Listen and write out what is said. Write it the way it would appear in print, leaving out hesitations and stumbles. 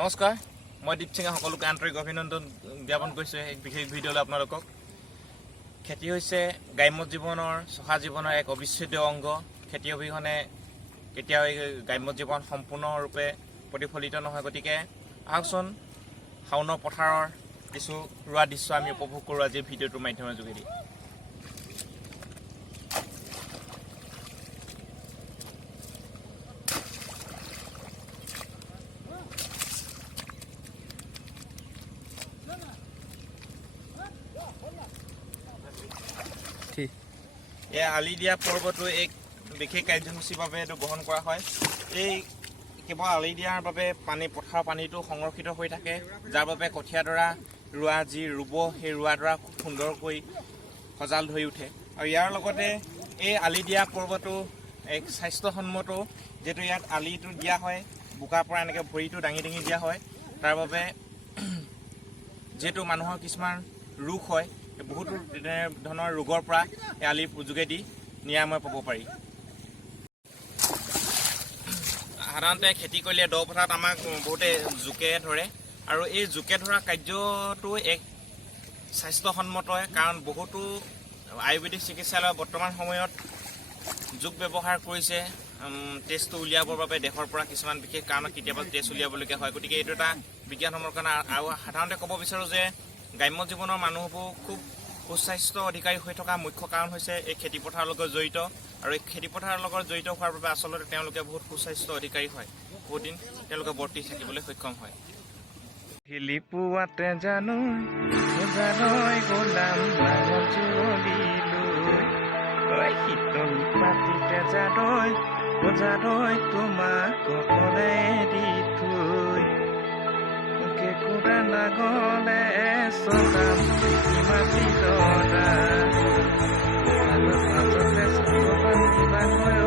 নমস্কাৰ, মই দীপ সিঙে সকলোকে আন্তৰিক অভিনন্দন জ্ঞাপন কৰিছোঁ এক বিশেষ ভিডিঅ'লৈ আপোনালোকক। খেতি হৈছে গ্ৰাম্য জীৱনৰ চহা জীৱনৰ এক অবিচ্ছেদ্য অংগ। খেতি অবিহনে কেতিয়াও এই গ্ৰাম্য জীৱন সম্পূৰ্ণৰূপে প্ৰতিফলিত নহয়। গতিকে আহকচোন শাওনৰ পথাৰৰ কিছু ৰোৱা দৃশ্য আমি উপভোগ কৰোঁ আজিৰ ভিডিঅ'টোৰ মাধ্যমৰ যোগেদি। এই আলি দিয়া পৰ্বটো এক বিশেষ কাৰ্যসূচীৰ বাবে এইটো গ্ৰহণ কৰা হয়। এই কেৱল আলি দিয়াৰ বাবে পথাৰৰ পানীটো সংৰক্ষিত হৈ থাকে, যাৰ বাবে কঠীয়াডৰা ৰোৱা যি ৰুব সেই ৰোৱাডৰা খুব সুন্দৰকৈ সজাল ধৰি উঠে। আৰু ইয়াৰ লগতে এই আলি দিয়া পৰ্বটো এক স্বাস্থ্যসন্মতো, যিহেতু ইয়াত আলিটো দিয়া হয় বোকাৰ পৰা এনেকৈ ভৰিটো দাঙি দাঙি দিয়া হয়, তাৰ বাবে যিহেতু মানুহৰ কিছুমান ৰোগ হয়, বহুতো ধৰণৰ ৰোগৰ পৰা এই আলিৰ যোগেদি নিৰাময় পাব পাৰি। সাধাৰণতে খেতি কৰিলে দ পথাৰত আমাক বহুতে জোকে ধৰে, আৰু এই জোকে ধৰা কাৰ্যটো এক স্বাস্থ্যসন্মত, কাৰণ বহুতো আয়ুৰ্বেদিক চিকিৎসালয় বৰ্তমান সময়ত জোক ব্যৱহাৰ কৰিছে তেজটো উলিয়াবৰ বাবে। দেশৰ পৰা কিছুমান বিশেষ কাৰণত কেতিয়াবা তেজ উলিয়াবলগীয়া হয়। গতিকে এইটো এটা বিজ্ঞানসন্মত কাৰণ। আৰু সাধাৰণতে ক'ব বিচাৰোঁ যে গ্ৰাম্য জীৱনৰ মানুহবোৰ খুব সুস্বাস্থ্য অধিকাৰী হৈ থকা মুখ্য কাৰণ হৈছে এই খেতিপথাৰৰ লগত জড়িত, আৰু এই খেতিপথাৰৰ লগত জড়িত হোৱাৰ বাবে আচলতে তেওঁলোকে বহুত সুস্বাস্থ্য অধিকাৰী হয়, বহুত দিন তেওঁলোকে বৰ্তি থাকিবলৈ সক্ষম হয়। শিলিপুৱাতে জানো গোলাম শীতল পাতিতে যাদৈ তোমাক কলে দি থৈ কেঁকুৰা নাগলে চজাম মাটি দৰা মাজতে চাকবান কিবা হয়